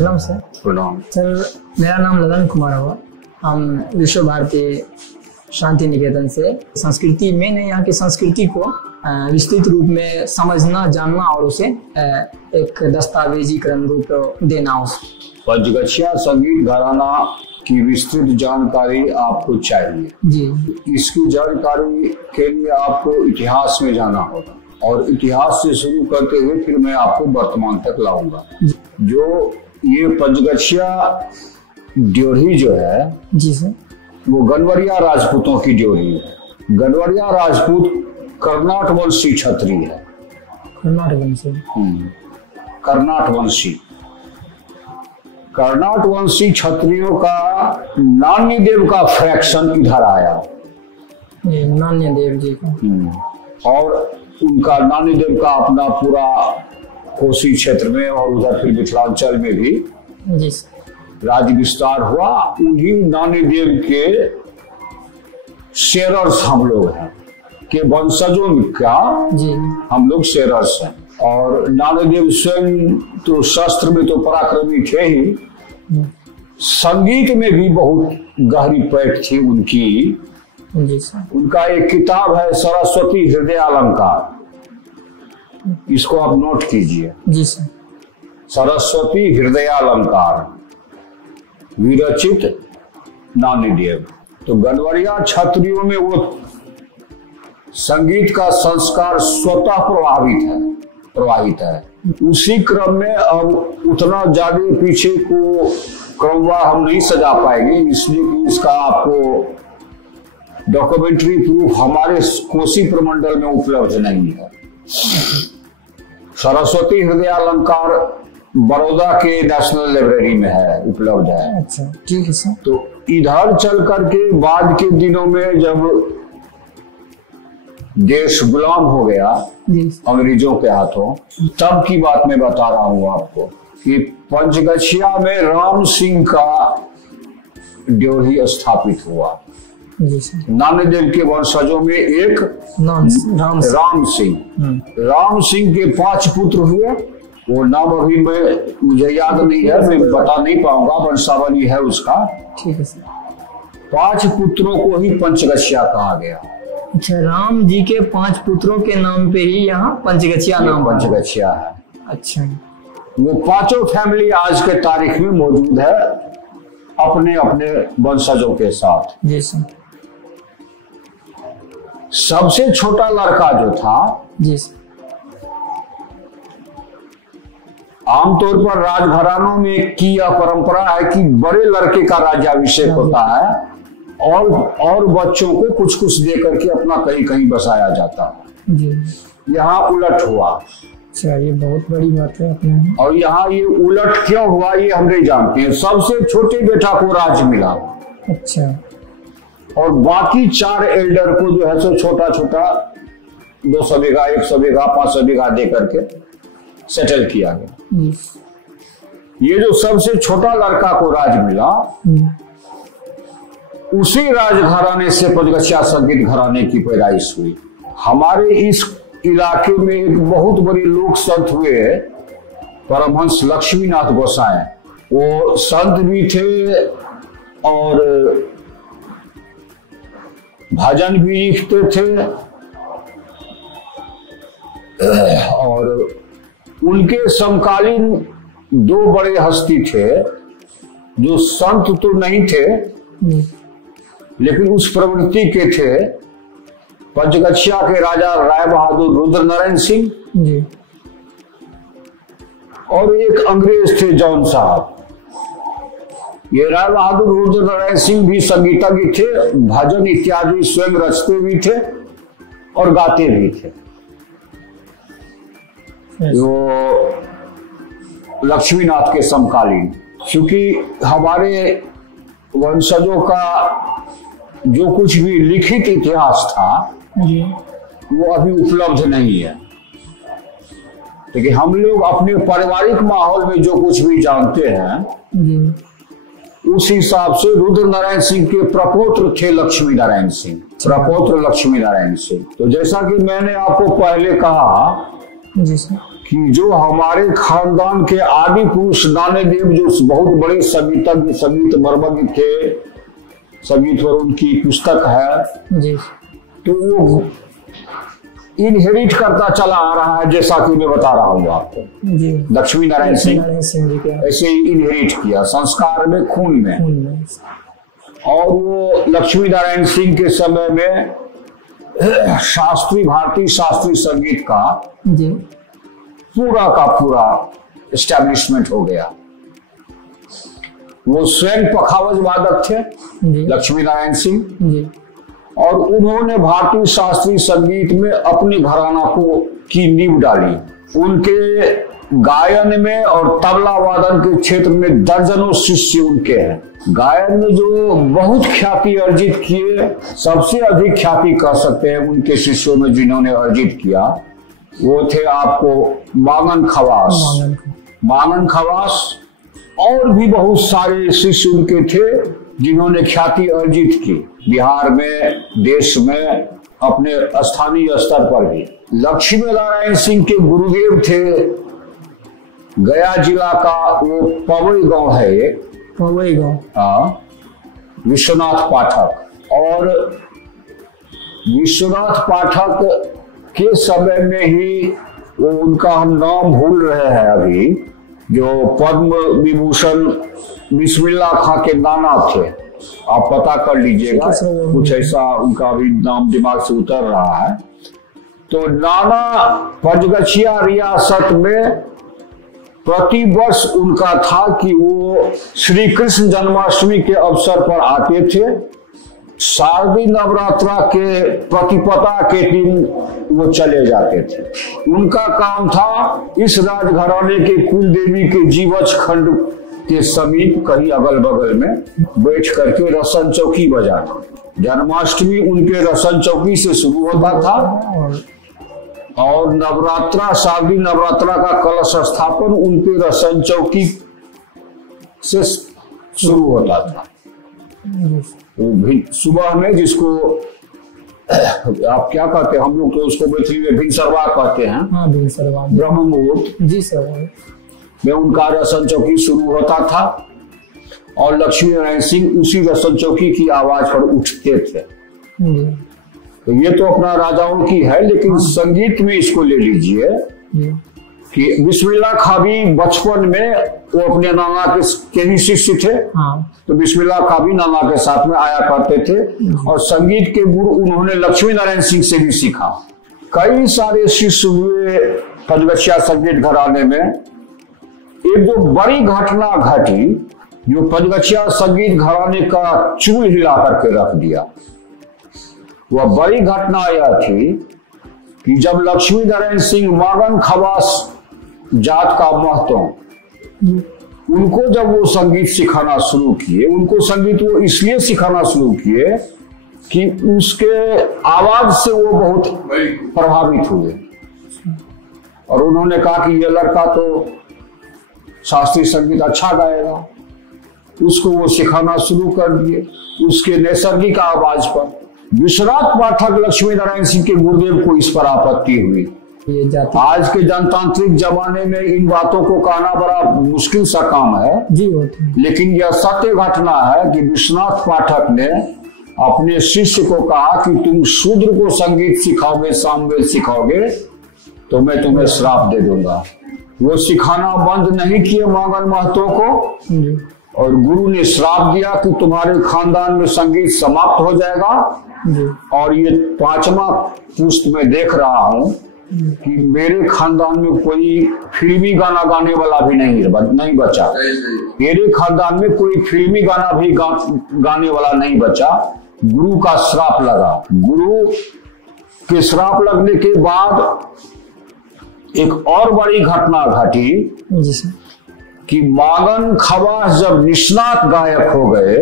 प्रणाम सर। प्रणाम सर, मेरा नाम ललन कुमार हुआ। हम विश्व भारती शांति निकेतन से संस्कृति में यहाँ की संस्कृति को विस्तृत रूप में समझना, जानना और उसे एक दस्तावेजीकरण रूप देना। पंचगछिया संगीत घराना की विस्तृत जानकारी आपको चाहिए जी। इसकी जानकारी के लिए आपको इतिहास में जाना होगा और इतिहास से शुरू करते हुए फिर मैं आपको वर्तमान तक लाऊंगा। जो ये पंचगछिया ड्योढ़ी जो है जी सर, वो गनवरिया राजपूतों की ड्योढ़ी है। गनवरिया राजपूत कर्नाट वंशी क्षत्रिय है। कर्नाट वंशी क्षत्रियों का नान्य देव का फ्रैक्शन इधर आया। नान्य देव जी का और उनका नान्य देव का अपना पूरा कोसी क्षेत्र में और उधर फिर मिथिलांचल में भी जी राज्य विस्तार हुआ। उन्हीं नान्य देव के शेरर्स हम लोग हैं, के वंशजों का जी हम लोग शेरर्स हैं। और नान्य देव स्वयं तो शस्त्र में तो पराक्रमी थे ही, संगीत में भी बहुत गहरी पैठ थी उनकी। जी सर। उनका एक किताब है सरस्वती हृदय अलंकार, इसको आप नोट कीजिए। जी सर। सरस्वती हृदय अलंकार विरचित नान्य देव। तो गनवरिया क्षत्रियों में वो संगीत का संस्कार स्वतः प्रवाहित है। उसी क्रम में अब उतना ज्यादा पीछे को क्रमवार हम नहीं सजा पाएंगे, इसलिए कि इसका आपको डॉक्यूमेंट्री प्रूफ हमारे कोसी प्रमंडल में उपलब्ध नहीं है। सरस्वती हृदय अलंकार बड़ौदा के नेशनल लाइब्रेरी में है, उपलब्ध है। अच्छा, ठीक है सर। तो इधर चल करके बाद के दिनों में जब देश गुलाम हो गया अंग्रेजों के हाथों, तब की बात मैं बता रहा हूं आपको कि पंचगछिया में राम सिंह का ड्योढ़ी स्थापित हुआ। नान्य देव के वंशजों में एक राम सिंह के 5 पुत्र हुए। वो नाम अभी मुझे याद नहीं है, मैं बता नहीं पाऊंगा, वंशावली है उसका। ठीक है सर। 5 पुत्रों को ही पंचगछिया कहा गया। अच्छा, राम जी के 5 पुत्रों के नाम पे ही यहाँ पंचगछिया नाम पंचगछिया है। अच्छा, वो 5 फैमिली आज के तारीख में मौजूद है अपने अपने वंशजों के साथ। जी सर। सबसे छोटा लड़का जो था, जी सर, आमतौर पर राजघरानों में की यह परंपरा है कि बड़े लड़के का राज्याभिषेक होता है और बच्चों को कुछ कुछ दे करके अपना कहीं कहीं बसाया जाता है। यहाँ उलट हुआ। अच्छा, ये बहुत बड़ी बात है अपने। और यहाँ ये उलट क्यों हुआ ये हम नहीं जानते हैं। सबसे छोटे बेटा को राज मिला। अच्छा। और बाकी 4 एल्डर को जो है सो छोटा छोटा 200 बीघा, 100 बीघा, 500 बीघा दे करके सेटल किया गया। ये जो सबसे छोटा लड़का को राज मिला, उसी राजघराने से पंचगछिया संगीत घराने की पैदाइश हुई। हमारे इस इलाके में एक बहुत बड़े लोक संत हुए परमहंस लक्ष्मीनाथ गोसाई। वो संत भी थे और भजन भी लिखते थे। और उनके समकालीन 2 बड़े हस्ती थे जो संत तो नहीं थे लेकिन उस प्रवृत्ति के थे। पंचगछिया के राजा राय बहादुर रुद्र नारायण सिंह जी, और एक अंग्रेज थे जॉन साहब। ये राय बहादुर रुद्र नारायण सिंह भी संगीतज्ञ थे, भजन इत्यादि स्वयं रचते भी थे और गाते भी थे। वो लक्ष्मीनाथ के समकालीन, क्योंकि हमारे वंशजों का जो कुछ भी लिखित इतिहास था वो अभी उपलब्ध नहीं है, लेकिन हम लोग अपने पारिवारिक माहौल में जो कुछ भी जानते हैं उस हिसाब से रुद्र नारायण सिंह के प्रपौत्र थे लक्ष्मी नारायण सिंह, प्रपौत्र लक्ष्मी नारायण सिंह। तो जैसा कि मैंने आपको पहले कहा कि जो हमारे खानदान के आदि पुरुष नानादेव जो बहुत बड़े संगीतज्ञ संगीत मर्मज्ञ थे, संगीत पर उनकी पुस्तक है जी, तो वो इनहेरिट करता चला आ रहा है, जैसा कि मैं बता रहा हूँ आपको। जी, लक्ष्मी नारायण सिंह जी के ऐसे ही इनहेरिट किया संस्कार में, खून में। और वो लक्ष्मी नारायण सिंह के समय में भारतीय शास्त्रीय संगीत का जी पूरा का पूरा एस्टैब्लिशमेंट हो गया। वो स्वयं पखावज वादक थे जी, लक्ष्मी नारायण सिंह, जी, और उन्होंने भारतीय शास्त्रीय संगीत में अपने घराना की नींव डाली। उनके गायन में और तबला वादन के क्षेत्र में दर्जनों शिष्य उनके हैं। गायन में जो बहुत ख्याति अर्जित किए, सबसे अधिक ख्याति कह सकते हैं उनके शिष्यों में जिन्होंने अर्जित किया, वो थे आपको मांगन खवास और भी बहुत सारे शिष्य उनके थे जिन्होंने ख्याति अर्जित की बिहार में, देश में, अपने स्थानीय स्तर पर भी। लक्ष्मी नारायण सिंह के गुरुदेव थे गया जिला का वो पवई गांव है एक, पवई गांव, हाँ, विश्वनाथ पाठक। और विश्वनाथ पाठक के समय में ही वो उनका हम नाम भूल रहे हैं अभी, जो पद्म विभूषण बिस्मिल्लाह खां के नाना थे, आप पता कर लीजिएगा, कुछ ऐसा उनका अभी नाम दिमाग से उतर रहा है। तो नाना पंचगछिया रियासत में प्रतिवर्ष उनका था कि वो श्री कृष्ण जन्माष्टमी के अवसर पर आते थे। शारदीय नवरात्रा के प्रतिपदा के दिन वो चले जाते थे। उनका काम था इस राजघराने के कुल देवी के जीवछ खंड के समीप कहीं अगल बगल में बैठ करके रसन चौकी बजाना। जन्माष्टमी उनके रसन चौकी से शुरू होता था और नवरात्रा, शारदीय नवरात्रा का कलश स्थापन उनके रसन चौकी से शुरू होता था। सुबह में, जिसको आप क्या कहते हैं, हम लोग तो उसको मैथिली में भिनसरवा कहते हैं, हाँ, भिनसरवा, ब्रह्म मुहूर्त जी सर, में उनका रसन चौकी शुरू होता था और लक्ष्मी नारायण सिंह उसी रसन चौकी की आवाज पर उठते थे। तो ये तो अपना राजाओं की है, लेकिन संगीत में इसको ले लीजिए कि बिस्मिल्लाह खां भी बचपन में वो अपने नाना के ही शिष्य थे। हाँ, तो बिस्मिल्लाह खां भी नाना के साथ में आया करते थे और संगीत के गुरु उन्होंने लक्ष्मी नारायण सिंह से भी सीखा। कई सारे शिष्य हुए पंचगछिया संगीत घराने में। एक जो बड़ी घटना घटी जो पंचगछिया संगीत घराने का चूल हिला करके रख दिया, वह बड़ी घटना यह थी कि जब लक्ष्मी नारायण सिंह मांगन खवास जात का महतो, उनको जब वो संगीत सिखाना शुरू किए, उनको संगीत वो इसलिए सिखाना शुरू किए कि उसके आवाज से वो बहुत प्रभावित हुए और उन्होंने कहा कि ये लड़का तो शास्त्रीय संगीत अच्छा गाएगा। उसको वो सिखाना शुरू कर दिए उसके नैसर्गिक आवाज पर। विश्वनाथ पाठक लक्ष्मी नारायण सिंह के गुरुदेव को इस पर आपत्ति हुई। आज के जनतांत्रिक जमाने में इन बातों को कहना बड़ा मुश्किल सा काम है जी, लेकिन यह सत्य घटना है कि विश्वनाथ पाठक ने अपने शिष्य को कहा कि तुम शूद्र को संगीत सिखाओगे, सामवेद सिखाओगे तो मैं तुम्हें श्राप दे दूंगा। वो सिखाना बंद नहीं किए मांगन महतो को और गुरु ने श्राप दिया कि तुम्हारे खानदान में संगीत समाप्त हो जाएगा। और ये 5वां पुस्त में देख रहा हूं कि मेरे खानदान में कोई फिल्मी गाना गाने वाला भी नहीं बचा। मेरे खानदान में कोई फिल्मी गाना भी गाने वाला नहीं बचा। गुरु का श्राप लगा। गुरु के श्राप लगने के बाद एक और बड़ी घटना घटी कि मांगन खवास जब निष्णात गायक हो गए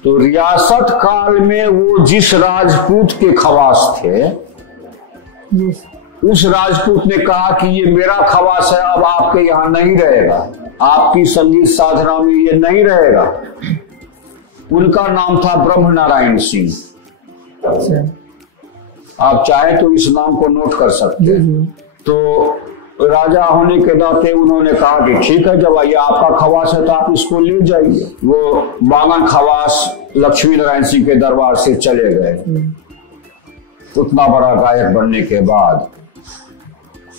तो रियासत काल में वो जिस राजपूत के खवास थे, उस राजपूत ने कहा कि ये मेरा खवास है, अब आपके यहाँ नहीं रहेगा, आपकी संगीत साधना में ये नहीं रहेगा। उनका नाम था ब्रह्म नारायण सिंह। आप चाहे तो इस नाम को नोट कर सकते हैं। तो राजा होने के नाते उन्होंने कहा कि ठीक है, जब ये आपका खवास है तो आप इसको ले जाइए। वो बांगन खवास लक्ष्मी नारायण सिंह के दरबार से चले गए। उतना बड़ा गायक बनने के बाद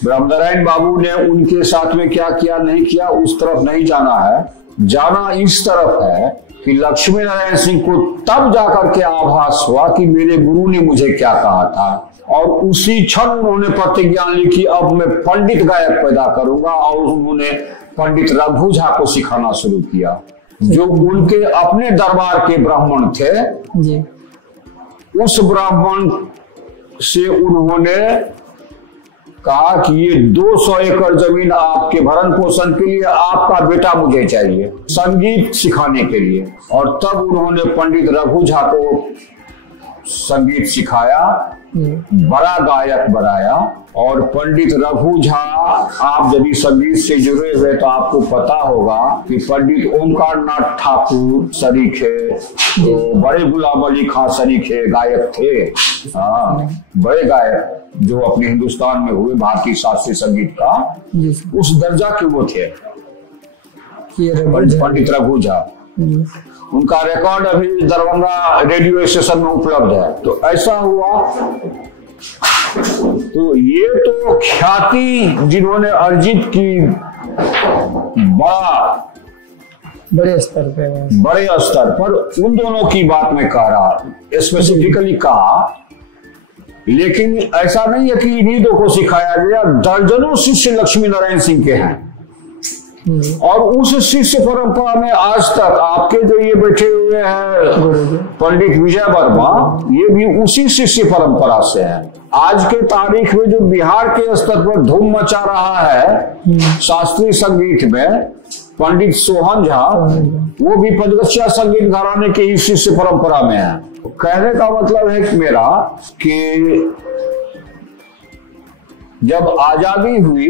ब्रह्मनारायण बाबू ने उनके साथ में क्या किया नहीं किया उस तरफ नहीं जाना है, जाना इस तरफ है कि लक्ष्मी नारायण सिंह को तब जाकर के आभास हुआ कि मेरे गुरु ने मुझे क्या कहा था, और उसी क्षण उन्होंने प्रतिज्ञा ली कि अब मैं पंडित गायक पैदा करूंगा, और उन्होंने पंडित रघु झा को सिखाना शुरू किया, जो उनके अपने दरबार के ब्राह्मण थे जी। उस ब्राह्मण से उन्होंने कहा कि ये 200 एकड़ जमीन आपके भरण पोषण के लिए, आपका बेटा मुझे चाहिए संगीत सिखाने के लिए। और तब उन्होंने पंडित रघु झा को संगीत सिखाया, बड़ा गायक बनाया। और पंडित रघु झा, आप यदि संगीत से जुड़े हुए तो आपको पता होगा कि पंडित ओमकार नाथ ठाकुर सरीखे, तो बड़े गुलाम अली खां सरीखे गायक थे, बड़े गायक जो अपने हिंदुस्तान में हुए भारतीय शास्त्रीय संगीत का उस दर्जा के वो थे पंडित रघु झा। उनका रिकॉर्ड अभी दरभंगा रेडियो स्टेशन में उपलब्ध है। तो ऐसा हुआ, तो ये तो ख्याति जिन्होंने अर्जित की बड़े स्तर पर उन दोनों की बात में कह रहा, स्पेसिफिकली कहा। लेकिन ऐसा नहीं है कि इन्हीं दो को सिखाया गया, दर्जनों शिष्य लक्ष्मी नारायण सिंह के हैं। और उस शिष्य परंपरा में आज तक आपके जो ये बैठे हुए हैं पंडित विजय वर्मा, ये भी उसी शिष्य परंपरा से है। आज के तारीख में जो बिहार के स्तर पर धूम मचा रहा है शास्त्रीय संगीत में, पंडित सोहन झा, वो भी पंचगछिया संगीत घराने के ही शिष्य परंपरा में है। कहने का मतलब है कि मेरा कि जब आजादी हुई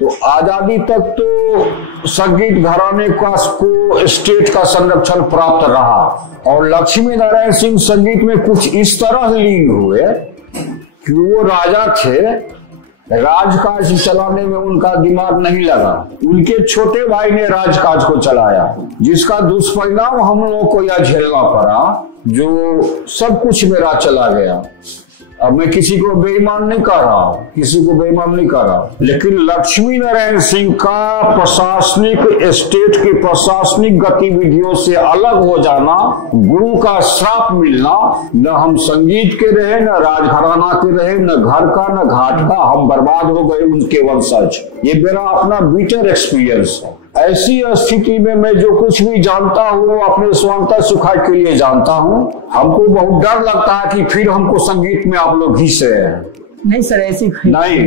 तो आजादी तक तो संगीत घराने का को स्टेट का संरक्षण प्राप्त रहा, और लक्ष्मी नारायण सिंह संगीत में कुछ इस तरह लीन हुए कि वो राजा थे, राजकाज चलाने में उनका दिमाग नहीं लगा, उनके छोटे भाई ने राजकाज को चलाया, जिसका दुष्परिणाम हम लोगों को यह झेलना पड़ा, जो सब कुछ मेरा चला गया। अब मैं किसी को बेईमान नहीं कर रहा हूं, किसी को बेईमान नहीं कर रहा, लेकिन लक्ष्मी नारायण सिंह का प्रशासनिक स्टेट के प्रशासनिक गतिविधियों से अलग हो जाना, गुरु का श्राप मिलना, न हम संगीत के रहे, न राजघराना के रहे, न घर का न घाट का, हम बर्बाद हो गए उनके वंशज। ये मेरा अपना बीटर एक्सपीरियंस है। ऐसी स्थिति में मैं जो कुछ भी जानता हूँ अपने स्वांतः सुखाय के लिए जानता हूँ। हमको बहुत डर लगता है कि फिर हमको संगीत में आप लोग घिसे हैं। नहीं सर, ऐसी नहीं,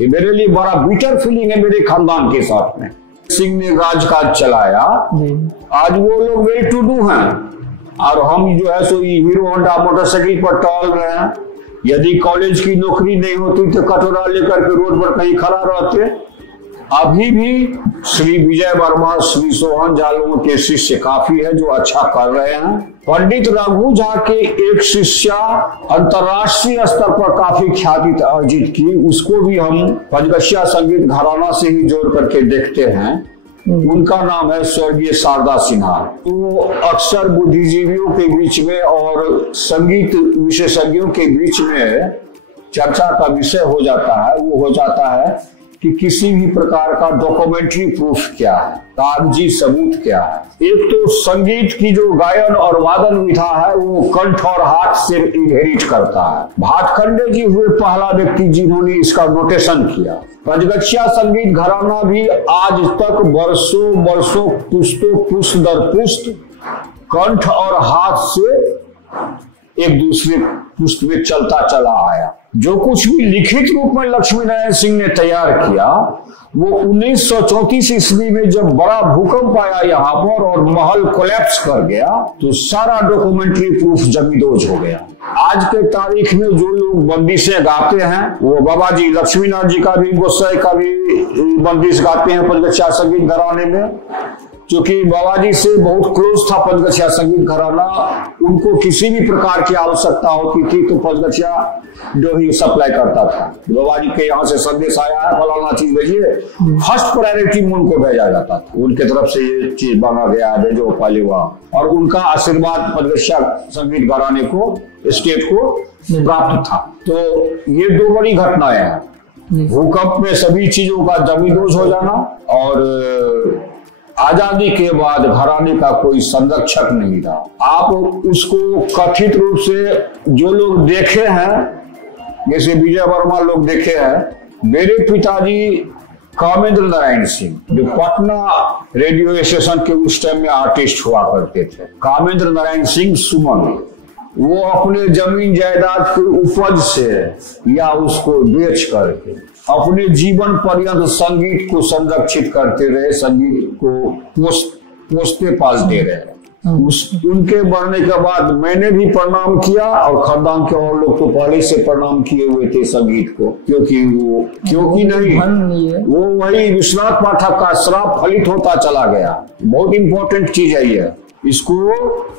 ये मेरे लिए बड़ा बिटर फीलिंग है मेरे खानदान के साथ में। सिंह ने राजकाज चलाया, आज वो लोग वेल टू डू हैं, और हम जो है सो हीरो होंडा मोटरसाइकिल पर टहल रहे हैं। यदि कॉलेज की नौकरी नहीं होती तो कटोरा लेकर के रोड पर कहीं खड़ा रहते। अभी भी श्री विजय वर्मा, श्री सोहन झा लोगों के शिष्य काफी है जो अच्छा कर रहे हैं। पंडित रघु झा के एक शिष्या अंतर्राष्ट्रीय स्तर पर काफी ख्याति अर्जित की, उसको भी हम पंचगछिया संगीत घराना से ही जोड़ करके देखते हैं। उनका नाम है स्वर्गीय शारदा सिन्हा। तो अक्सर बुद्धिजीवियों के बीच में और संगीत विशेषज्ञों के बीच में चर्चा का विषय हो जाता है, वो हो जाता है कि किसी भी प्रकार का डॉक्यूमेंट्री प्रूफ क्या है, कागजी सबूत क्या है। एक तो संगीत की जो गायन और वादन विधा है वो कंठ और हाथ से इनहेरिट करता है। भाटखंडे जी हुए पहला व्यक्ति जिन्होंने इसका नोटेशन किया। पंचगछिया संगीत घराना भी आज तक वर्षों वर्षों पुष्ट दर पुष्ट कंठ और हाथ से एक दूसरे पुष्ट में चलता चला आया। जो कुछ भी लिखित रूप में लक्ष्मी नारायण सिंह ने तैयार किया वो 1934 ईस्वी में जब बड़ा भूकंप आया यहाँ पर और महल कोलैप्स कर गया तो सारा डॉक्यूमेंट्री प्रूफ जमींदोज हो गया। आज के तारीख में जो लोग बंदिशें गाते हैं वो बाबा जी लक्ष्मीनाथ जी का भी, गोसाई का भी बंदिश गाते हैं पंचगछिया संगीत घराने में। क्योंकि बाबाजी से बहुत क्लोज था पंचगछिया संगीत घराना, उनको किसी भी प्रकार की आवश्यकता होती थी तो पंचगछिया जो ही सप्लाई करता था। बाबाजी के यहाँ से संदेश आया है फलाना चीज भेजिए, फर्स्ट प्रायोरिटी में उनको भेजा जाता था, उनके तरफ से ये चीज बना गया है जो पहले हुआ, और उनका आशीर्वाद पंचगछिया संगीत घराने को, स्टेट को प्राप्त था। तो ये दो बड़ी घटनाएं हैं, भूकंप में सभी चीजों का जमींदोज हो जाना और आजादी के बाद घराने का कोई संरक्षक नहीं रहा। आप उसको कथित रूप से जो लोग देखे हैं, जैसे विजय वर्मा लोग देखे हैं, मेरे पिताजी कामेंद्र नारायण सिंह जो पटना रेडियो स्टेशन के उस टाइम में आर्टिस्ट हुआ करते थे, कामेंद्र नारायण सिंह सुमन, वो अपने जमीन जायदाद के उपज से या उसको बेच करके अपने जीवन पर्यंत संगीत को संरक्षित करते रहे, संगीत को पोसते पालते रहे। उनके मरने के बाद मैंने भी प्रणाम किया और खानदान के और लोग तो पहले से प्रणाम किए हुए थे संगीत को, क्योंकि नहीं वो वही विश्वनाथ पाठक का श्राप फलित होता चला गया। बहुत इंपॉर्टेंट चीज है ये। इसको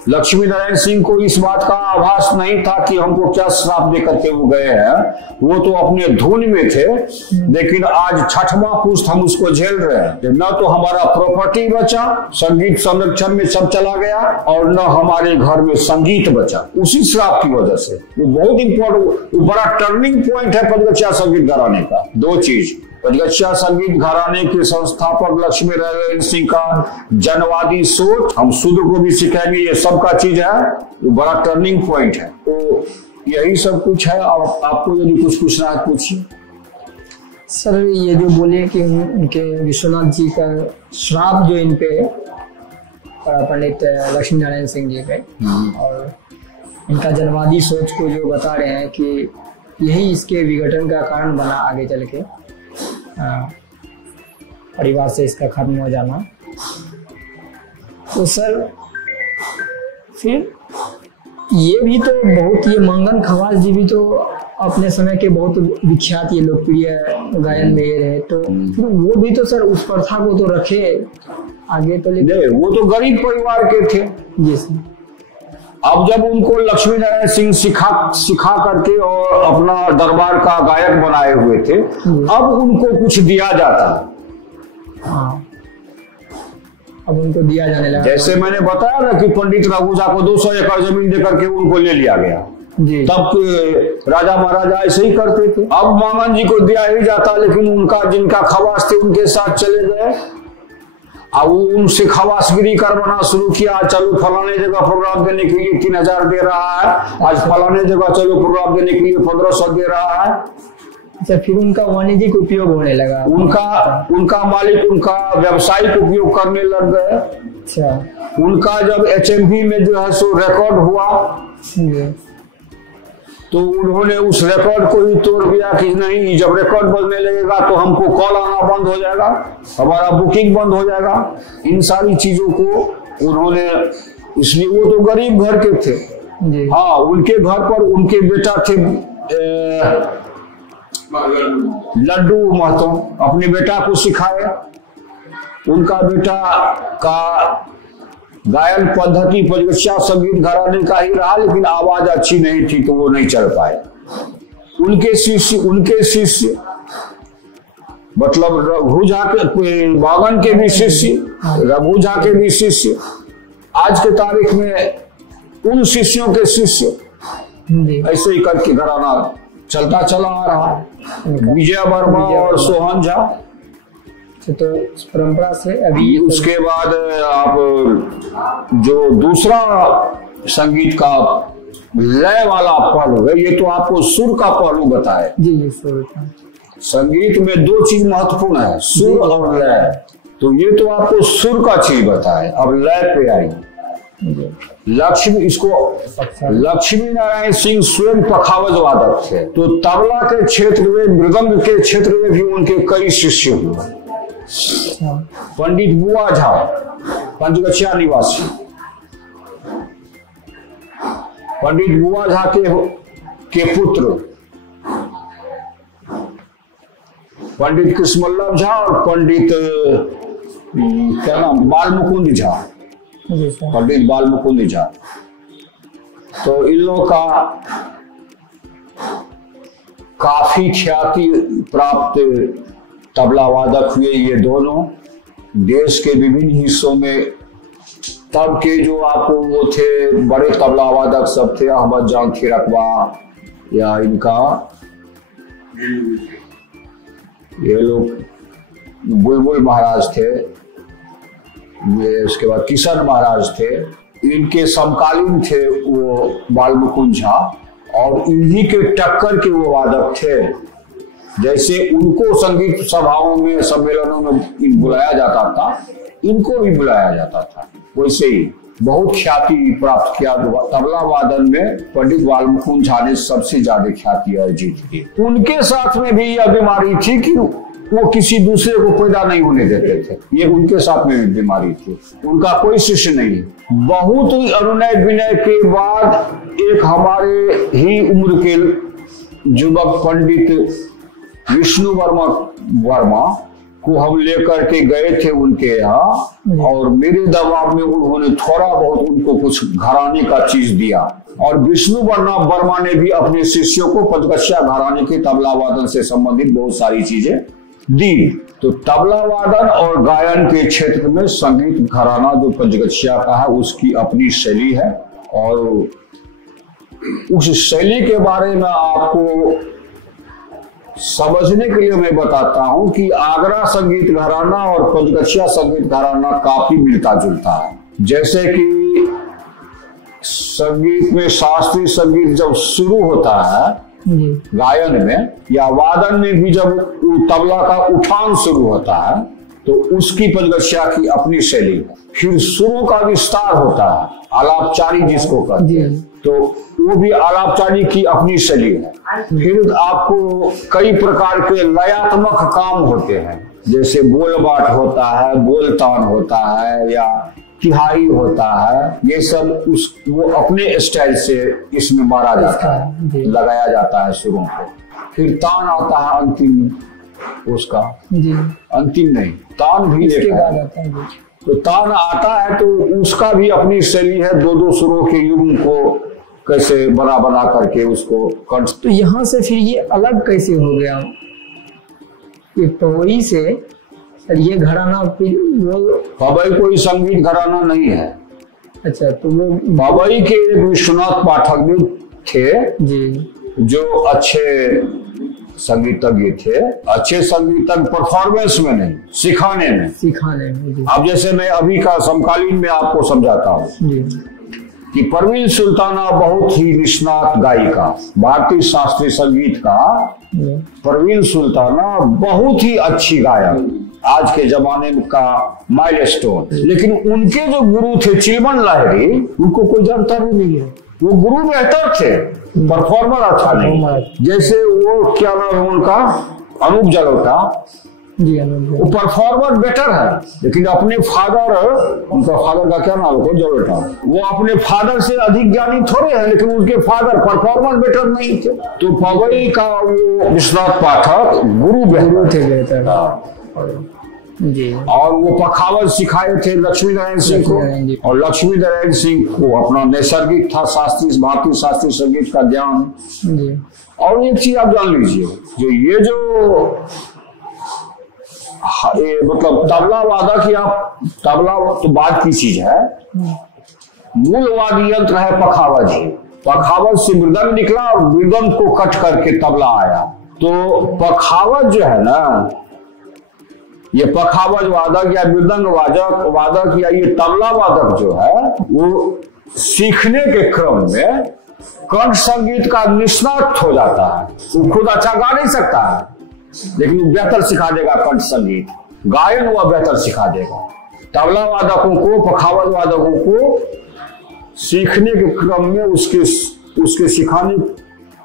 लक्ष्मी नारायण सिंह को इस बात का आभास नहीं था कि हमको क्या श्राप दे करके वो गए हैं, वो तो अपने धुन में थे, लेकिन आज छठवां पुष्ट हम उसको झेल रहे हैं। न तो हमारा प्रॉपर्टी बचा, संगीत संरक्षण में सब चला गया, और न हमारे घर में संगीत बचा उसी श्राप की वजह से। वो बहुत इंपॉर्टेंट, वो बड़ा टर्निंग पॉइंट है पंचगछिया संगीत घराने का। दो चीज, पंचगछिया संगीत घराने के संस्थापक लक्ष्मी नारायण सिंह का जनवादी सोच, हम शूद्र को भी सिखाएंगे, ये सब का चीज है, वो बड़ा टर्निंग पॉइंट है। तो यही सब कुछ है। और आपको यदि कुछ पूछना है पूछिए। सर ये जो बोले कि उनके विश्वनाथ जी का श्राप जो इन पे पंडित लक्ष्मी नारायण सिंह जी पे, और इनका जनवादी सोच को जो बता रहे हैं कि यही इसके विघटन का कारण बना आगे चल के, परिवार से इसका खत्म हो जाना। तो सर फिर ये भी तो बहुत, ये मंगन खवास जी भी तो अपने समय के बहुत विख्यात ये लोकप्रिय गायन में रहे, तो फिर वो भी तो सर उस प्रथा को तो रखे आगे तो ले। वो तो गरीब परिवार के थे जी सर। अब जब उनको लक्ष्मी नारायण सिंह सिखा करके और अपना दरबार का गायक बनाए हुए थे, अब उनको कुछ दिया जाता। हाँ, अब उनको दिया जाने लगा। जैसे मैंने बताया ना कि पंडित रघुजा को 200 एकड़ जमीन देकर के उनको ले लिया गया जी। तब राजा महाराजा ऐसे ही करते थे। अब मामन जी को दिया ही जाता, लेकिन उनका जिनका खवास थे उनके साथ चले गए। अब उनसे खवासगिरी करवाना शुरू किया, चलो फलाने जगह प्रोग्राम देने के लिए 3000 दे रहा है, आज फलाने जगह चलो प्रोग्राम देने के लिए 1500 दे रहा है। अच्छा, फिर उनका वाणिज्यिक उपयोग होने लगा, उनका मालिक उनका व्यावसायिक उपयोग करने लग गए। अच्छा, उनका जब HMV में जो है सो रिकॉर्ड हुआ तो उन्होंने उस रिकॉर्ड को ही तोड़ दिया कि नहीं, जब रिकॉर्ड बजने लगेगा तो हमको कॉल आना बंद हो जाएगा, हमारा बुकिंग बंद हो जाएगा। इन सारी चीजों को उन्होंने, इसलिए वो तो गरीब घर के थे जी। हाँ, उनके घर पर उनके बेटा थे लड्डू महतो, अपने बेटा को सिखाए। उनका बेटा का गायन पद्धति पंचगछिया संगीत घराने का ही रहा, लेकिन आवाज अच्छी नहीं थी तो वो नहीं चल पाए। उनके शिष्य मतलब रघु झा के, बागन के भी शिष्य, रघु झा के भी शिष्य, आज के तारीख में उन शिष्यों के शिष्य, ऐसे ही करके घराना चलता चला आ रहा है। विजय वर्मा और सोहन झा। तो इस परंपरा से अभी उसके बाद आप जो दूसरा संगीत का लय वाला पहलू है, ये तो आपको सुर का पहलू बताए जी जी। सुर संगीत में दो चीज महत्वपूर्ण है, सुर और लय। तो ये तो आपको सुर का चीज बताए। अब लय पे आई। लक्ष्मी नारायण सिंह स्वयं पखावज वादक थे, तो तबला के क्षेत्र में, मृदंग के क्षेत्र में भी उनके कई शिष्य हुए। पंडित बुआ झा पंचगछिया निवासी, पंडित बुआ झा के पुत्र पंडित कृष्णवल्लभ झा और पंडित क्या नाम, बाल मुकुंद झा, जी सर। पंडित बाल मुकुंद झा। तो इन लोगों का काफी ख्याति प्राप्त तबला वादक हुए ये दोनों। देश के विभिन्न हिस्सों में तब के जो आपको वो थे बड़े तबला वादक सब थे, अहमद जान थे रकबा, या इनका ये लोग बुलबुल महाराज थे, ये उसके बाद किशन महाराज थे, इनके समकालीन थे वो बाल मुकुंद झा, और इन्हीं के टक्कर के वो वादक थे। जैसे उनको संगीत सभाओं में, सम्मेलनों में बुलाया जाता था, इनको भी बुलाया जाता था। वैसे ही बहुत ख्याति प्राप्त किया तबला वादन में पंडित बाल मुकुंद झा ने सबसे ज्यादा ख्याति अर्जित की। उनके साथ में भी यह बीमारी थी कि वो किसी दूसरे को पैदा नहीं होने देते थे, ये उनके साथ में भी बीमारी थी। उनका कोई शिष्य नहीं। बहुत ही अनुनय विनय के बाद एक हमारे ही उम्र के युवक पंडित विष्णु वर्मा को हम लेकर के गए थे उनके यहाँ, और मेरे दबाव में उन्होंने थोड़ा बहुत उनको कुछ घराने का चीज दिया। और विष्णु वर्मा ने भी अपने शिष्यों को पंचगछिया घराने के तबला वादन से संबंधित बहुत सारी चीजें दी। तो तबला वादन और गायन के क्षेत्र में संगीत घराना जो पंचगछिया का है उसकी अपनी शैली है, और उस शैली के बारे में आपको समझने के लिए मैं बताता हूं कि आगरा संगीत घराना और पंचगछिया संगीत घराना काफी मिलता जुलता है। जैसे कि संगीत में शास्त्रीय संगीत जब शुरू होता है गायन में या वादन में भी, जब तबला का उठान शुरू होता है तो उसकी पंचगछिया की अपनी शैली है। फिर सुरों का विस्तार होता है, आलापचारी जिसको कहते हैं, तो वो भी आलापचारी की अपनी शैली है। फिर आपको कई प्रकार के लयात्मक काम होते हैं, जैसे बोलबाट होता है, बोलतान होता है, या तिहाई होता है। ये सब वो अपने स्टाइल से इसमें मारा जाता है, लगाया जाता है सुरों को। फिर तान आता है अंतिम, उसका अंतिम नहीं, तान भी एक है। तो तान आता है तो उसका भी अपनी शैली है, दो दो सुरों के युग्म को कैसे बना करके उसको कंठ। तो यहाँ से फिर ये अलग कैसे हो गया ये पवई से? ये घराना पवई कोई संगीत घराना नहीं है। अच्छा, तो वो पवई के एक विश्वनाथ पाठक भी थे जी, जो अच्छे संगीतज्ञ थे। अच्छे संगीतज्ञ परफॉर्मेंस में नहीं, सिखाने में। अब जैसे मैं अभी का समकालीन में आपको समझाता हूँ कि परवीन सुल्ताना बहुत ही निष्णात गायिका, भारतीय शास्त्रीय संगीत का परवीन सुल्ताना बहुत ही अच्छी गायक, आज के जमाने का माइलस्टोन। लेकिन उनके जो गुरु थे चिलमन लाहिड़ी, उनको कोई जानता नहीं है। वो गुरु बेहतर थे, परफॉर्मर अच्छा नहीं। जैसे वो क्या नाम है उनका, अनूप जलोटा, वो परफॉर्मर बेटर है, लेकिन अपने फादर, उनका फादर का क्या नाम है, जलोटा, वो अपने फादर से अधिक ज्ञानी थोड़े हैं, लेकिन उनके फादर परफॉर्मर बेटर नहीं थे। तो पवई का वो विश्वनाथ पाठक गुरु बेहतर जी। और वो पखावत सिखाए थे लक्ष्मी नारायण सिंह को, और लक्ष्मी नारायण सिंह को अपना नैसर्गिक था शास्त्रीय, भारतीय शास्त्रीय संगीत का ज्ञान जी। और एक चीज आप जान लीजिए, जो ये जो मतलब तबला वादक या तबला तो बाद की चीज है, मूल वाद्य यंत्र है पखावज। पखावज से मृदंग निकला और मृदंग को कट करके तबला आया। तो पखावज जो है ना, ये पखावज वादक या मृदंग वादक या ये तबला वादक जो है, वो सीखने के क्रम में कंठ संगीत का निष्णात हो जाता है। वो खुद अच्छा गा नहीं सकता है, लेकिन वो बेहतर सिखा देगा कंठ संगीत, गायन वह बेहतर सिखा देगा। तबला वादकों को, पखावज वादकों को सीखने के क्रम में उसके सिखाने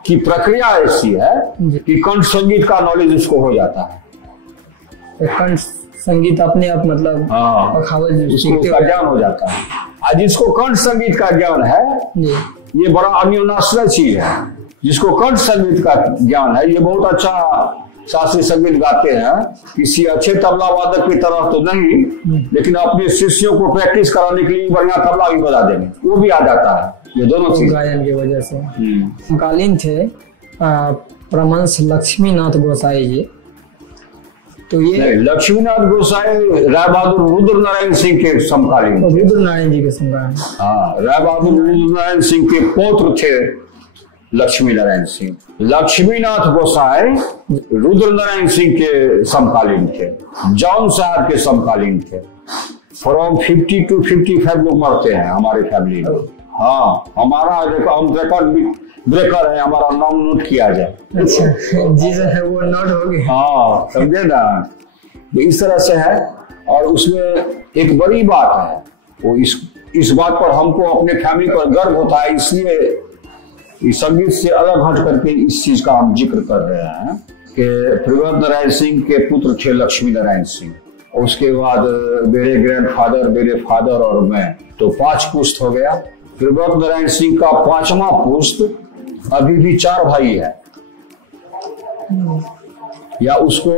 की प्रक्रिया ऐसी है कि कंठ संगीत का नॉलेज उसको हो जाता है। कंठ संगीत अपने आप मतलब उसका ज्ञान हो जाता है। आज जिसको कंठ संगीत का ज्ञान है, ये बड़ा अन्योन्याश्रय चीज है। जिसको कंठ संगीत का ज्ञान है, ये बहुत अच्छा शास्त्रीय संगीत गाते हैं, किसी अच्छे तबला वादक की तरह तो नहीं, लेकिन अपने शिष्यों को प्रैक्टिस कराने के लिए बढ़िया तबला भी बजा देंगे, वो भी आ जाता है। ये दोनों चीज गायन की वजह से समकालीन थे परमहंस लक्ष्मीनाथ गोसाई जी। तो ये लक्ष्मीनाथ गोसाई राय बहादुर रुद्र नारायण सिंह के समकालीन, रुद्र नारायण जी के समकालीन। हाँ, राय बहादुर रुद्र नारायण सिंह के पौत्र थे लक्ष्मी नारायण सिंह। लक्ष्मीनाथ गोसाई रुद्र नारायण सिंह के समकालीन थे, जॉन साहब के समकालीन थे। फ्रॉम 50 to 55 लोग मरते हैं हमारे फैमिली में। हाँ, हमारा रिकॉर्ड ब्रेकर है, हमारा नाम नोट किया जाए। अच्छा जी सर, वो नोट हो गया। हाँ, समझे ना, इस तरह से है। और उसमें एक बड़ी बात है, वो इस बात पर हमको अपने फैमिली पर गर्व होता है, इसलिए इस संगीत से अलग हट करके इस चीज का हम जिक्र कर रहे हैं कि प्रियव्रत नारायण सिंह के पुत्र थे लक्ष्मी नारायण सिंह। उसके बाद मेरे ग्रैंडफादर, मेरे फादर और मैं, तो 5 पुश्त हो गया। प्रियव्रत नारायण सिंह का 5वां पुश्त अभी भी 4 भाई है, या उसको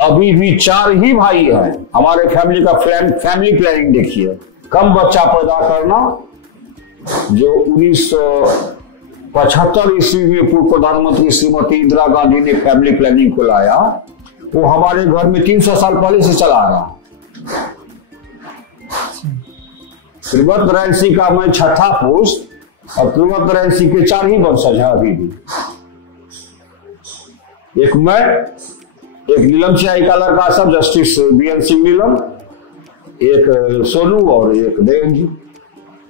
अभी भी 4 ही भाई है। हमारे फैमिली का फैमिली प्लानिंग देखिए, कम बच्चा पैदा करना, जो 1975 ईस्वी में पूर्व प्रधानमंत्री श्रीमती इंदिरा गांधी ने फैमिली प्लानिंग को लाया, वो हमारे घर में 300 साल पहले से चला आ रहा। प्रियव्रत नारायण सिंह का मैं 6ठा पुष्ट, और प्रियव्रत नारायण सिंह के 4 ही वंशज हैं अभी भी। एक मैं, एक नीलम सिंह का लड़का सब जस्टिस बीएन सिंह नीलम, एक सोनू और एक दयान जी।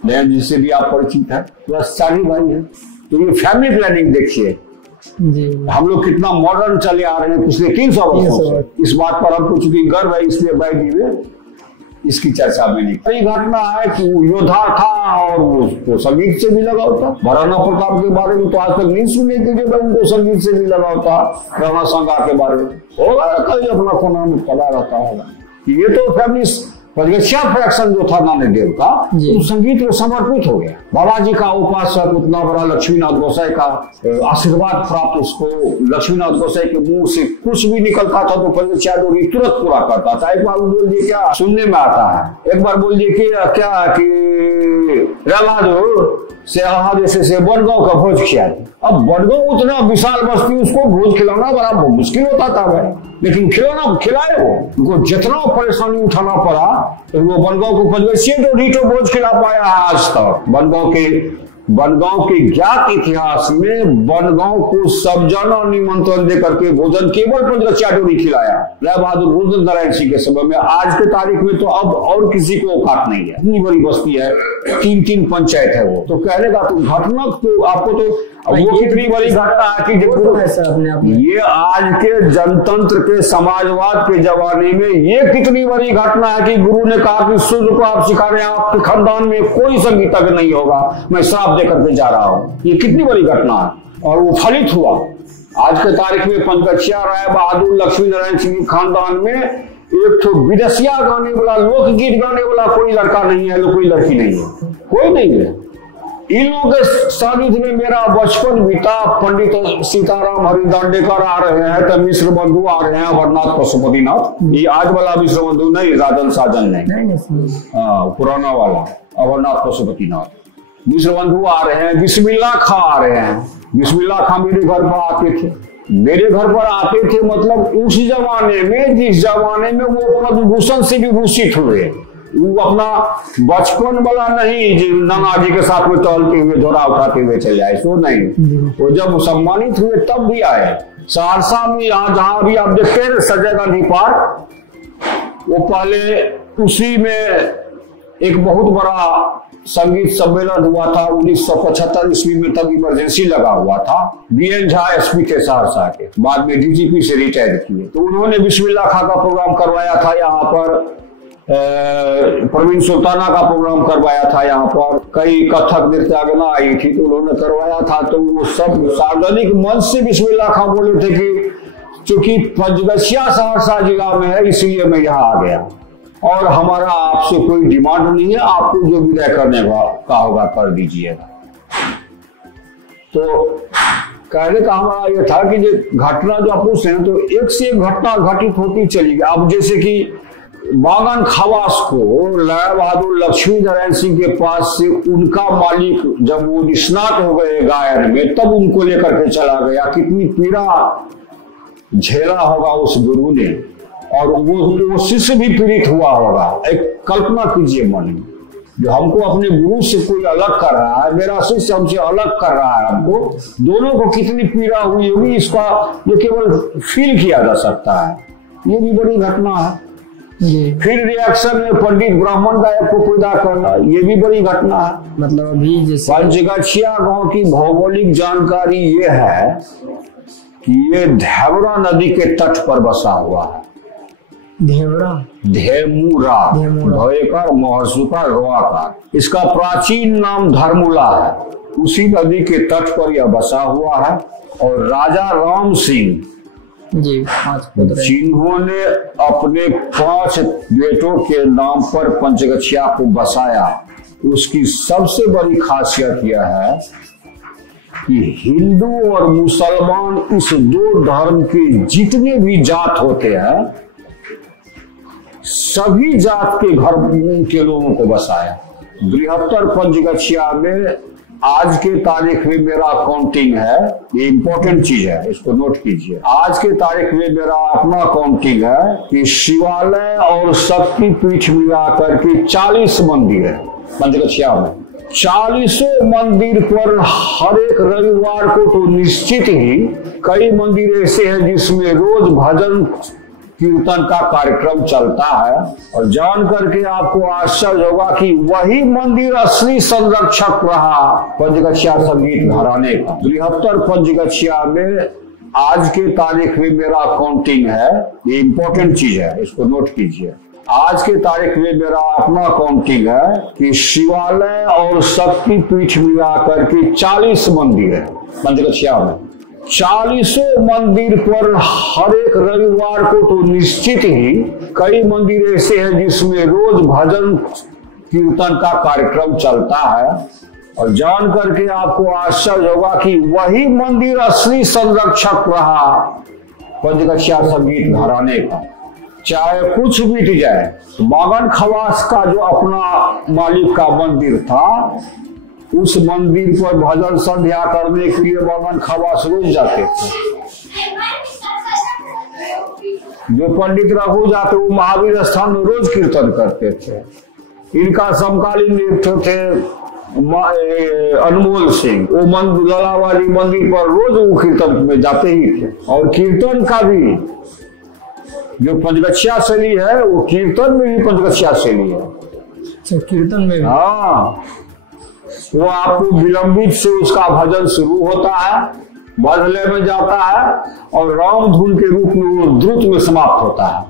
दयान जी से भी आप परिचित हैं। बस 4 ही भाई हैं। तो ये फैमिली प्लानिंग देखिए जी, हम लोग कितना मॉडर्न चले आ रहे हैं पिछले 300 वर्षों से। इस बात पर हमको चूंकि गर्व है, इसलिए बैठी हुए इसकी चर्चा में नहीं। कई घटना है कि वो योद्धा था और वो संगीत से भी लगाव था। महाराणा प्रताप के बारे में तो आज तक नहीं सुने कि उनको संगीत से भी लगाव था। राणा संगा के बारे में होगा, कहीं अपना कोना में पड़ा रहता होगा। ये तो फैमिली पदगछिया फ्रैक्शन जो था नानक देव का, तो संगीत को समर्पित हो गया। बाबा जी का उपासक उतना बड़ा लक्ष्मीनाथ गोसाई का आशीर्वाद प्राप्त उसको। लक्ष्मीनाथ गोसाई के मुंह से कुछ भी निकलता था तो पदगछिया डोरी तुरंत पूरा करता था। एक बार बोल दिए, क्या सुनने में आता है, एक बार बोल दिए कि क्या कि जैसे बनगांव का भोज खिया। अब बनगांव उतना विशाल बस्ती, उसको भोज खिलाना बड़ा मुश्किल होता था भाई, लेकिन खिलाए वो। उनको जितना परेशानी उठाना पड़ा तो वो बनगांव को पदगछिया डोरी तो भोज खिला पाया आज तक। बनगांव के ज्ञात इतिहास में बनगांव को सब जना निमंत्रण देकर के भोजन केवल पदगछिया डोरी खिलाया राय बहादुर रुद्र नारायण सिंह के समय में। आज के तारीख में तो अब और किसी को औकात नहीं है। इतनी बड़ी बस्ती है, 3 पंचायत है वो। तो कहने का तो घटना तो आपको तो वो कितनी बड़ी घटना है कि ये आज के जनतंत्र के समाजवाद के जमाने में ये कितनी बड़ी घटना है कि गुरु ने कहा कि सूर्य को आप सिखा रहे हैं, आपके खानदान में कोई संगीतज्ञ नहीं होगा, मैं श्राप देकर के जा रहा हूं। ये कितनी बड़ी घटना है, और वो फलित हुआ। आज के तारीख में पदगछिया राय बहादुर लक्ष्मी नारायण सिंह खानदान में एक तो विदेशिया गाने वाला, लोकगीत गाने वाला कोई लड़का नहीं है, कोई लड़की नहीं है, कोई नहीं है। इन लोगों के सानिध्य में मेरा बचपन बीता। पंडित सीताराम हरिदांडेकर आ रहे हैं, तो मिश्र बंधु आ रहे हैं, अमरनाथ पशुपतिनाथ। ये आज वाला मिश्र बंधु नहीं, राजन साजन नहीं, पुराना वाला अमरनाथ पशुपतिनाथ। मिश्र बंधु आ रहे हैं, बिस्मिल्लाह खां आ रहे हैं। बिस्मिल्लाह खां मेरे घर पर आते थे। मेरे घर पर आते थे मतलब उस जमाने में, जिस जमाने में वो पद्मभूषण से भी भूषित हुए। वो अपना बचपन वाला नहीं, नाना जी के साथ में टहलते हुए झोरा उठाते हुए चले आए, सो नहीं। वो जब सम्मानित हुए तब भी आए। सहरसा में यहाँ जहां भी आप देखते हैं संजय गांधी पार्क, वो पहले उसी में एक बहुत बड़ा संगीत सम्मेलन हुआ था। 1975 ईस्वी में तब इमरजेंसी लगा हुआ था। बीएन झा एसपी थे सहरसा के, बाद में डीजीपी से रिटायर किए। तो उन्होंने बिस्मिल्लाह खां का प्रोग्राम करवाया था यहाँ पर, प्रवीण सुल्ताना का प्रोग्राम करवाया था यहाँ पर, कई कथक नृत्यांगना आई थी तो उन्होंने करवाया था। तो वो सब सार्वजनिक मंच से बिस्मिल्लाह खां बोले थे कि चूंकि पदगछिया सहरसा जिला में है इसलिए मैं यहाँ आ गया, और हमारा आपसे कोई डिमांड नहीं है, आपको जो विदाई करने का होगा कर दीजिएगा। तो कहने का हमारा ये था कि जो घटना जो आप पूछ रहे हैं तो एक से एक घटना घटित होती चली गई। अब जैसे कि बागन खवास को लाल बहादुर लक्ष्मी नारायण सिंह के पास से उनका मालिक जब वो निष्णात हो गए गायन में, तब उनको लेकर के चला गया। कितनी पीड़ा झेला होगा उस गुरु ने, और वो शिष्य भी पीड़ित हुआ होगा। एक कल्पना कीजिए मन में, जो हमको अपने गुरु से कोई अलग कर रहा है, मेरा शिष्य हमसे अलग कर रहा है, हमको दोनों को कितनी पीड़ा हुई होगी, इसका ये केवल फील किया जा सकता है। ये भी बड़ी घटना है। फिर रिएक्शन में पंडित ब्राह्मण गायक को पैदा करना, ये भी बड़ी घटना है। मतलब अभी जैसे पंचगछिया गांव की भौगोलिक जानकारी ये है कि ये धेवरा नदी के तट पर बसा हुआ है। धेमुरा, भयकर, महर्षुकार, रोआकार। इसका प्राचीन नाम धर्मुला है। उसी नदी के तट पर यह बसा हुआ है। और राजा राम सिंह जिन्होंने अपने 5 बेटों के नाम पर पंचगछिया को बसाया, उसकी सबसे बड़ी खासियत यह है कि हिंदू और मुसलमान इस 2 धर्म के जितने भी जात होते हैं, सभी जात के घर के लोगों को बसाया। बृहत्तर पंचगछिया में आज के तारीख में मेरा काउंटिंग है, ये इंपॉर्टेंट चीज है, इसको नोट कीजिए। आज के तारीख में मेरा अपना काउंटिंग है कि शिवालय और शक्ति पीठ मिलाकर के 40 मंदिर है पंचगछिया में। 40 मंदिर पर हर एक रविवार को तो निश्चित ही कई मंदिर ऐसे हैं जिसमें रोज भजन कीर्तन का कार्यक्रम चलता है। और जान करके आपको आश्चर्य होगा कि वही मंदिर असली संरक्षक रहा पंचगछिया संगीत घराने का। बृहत्तर पंचगछिया में आज के तारीख में मेरा काउंटिंग है, ये इंपॉर्टेंट चीज है, इसको नोट कीजिए। आज के तारीख में मेरा अपना काउंटिंग है कि शिवालय और शक्ति पीठ मिलाकर के 40 मंदिर है पंचगछिया में। 40 मंदिर पर हर एक रविवार को तो निश्चित ही कई मंदिर ऐसे हैं जिसमें रोज भजन कीर्तन का कार्यक्रम चलता है। और जान करके आपको आश्चर्य होगा कि वही मंदिर असली संरक्षक रहा पंचगछिया संगीत घराने का। चाहे कुछ बीत जाए, बागन खवास का जो अपना मालिक का मंदिर था, उस मंदिर पर भजन संध्या करने के लिए बागन खवास रोज जाते थे। जो पंडित रघु जाते वो महावीर स्थान में रोज कीर्तन करते थे। इनका समकालीन एक थे अनमोल सिंह, वो लला वाली मंदिर पर रोज वो कीर्तन में जाते ही थे। और कीर्तन का भी जो पंचगछिया शैली है, वो कीर्तन में भी पंचगछिया शैली है। कीर्तन में भी? हाँ, वो आपको विलंबित से उसका भजन शुरू होता है, बदले में जाता है, और राम धुन के रूप में वो द्रुत में समाप्त होता है।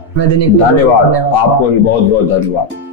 धन्यवाद, आपको भी बहुत बहुत धन्यवाद।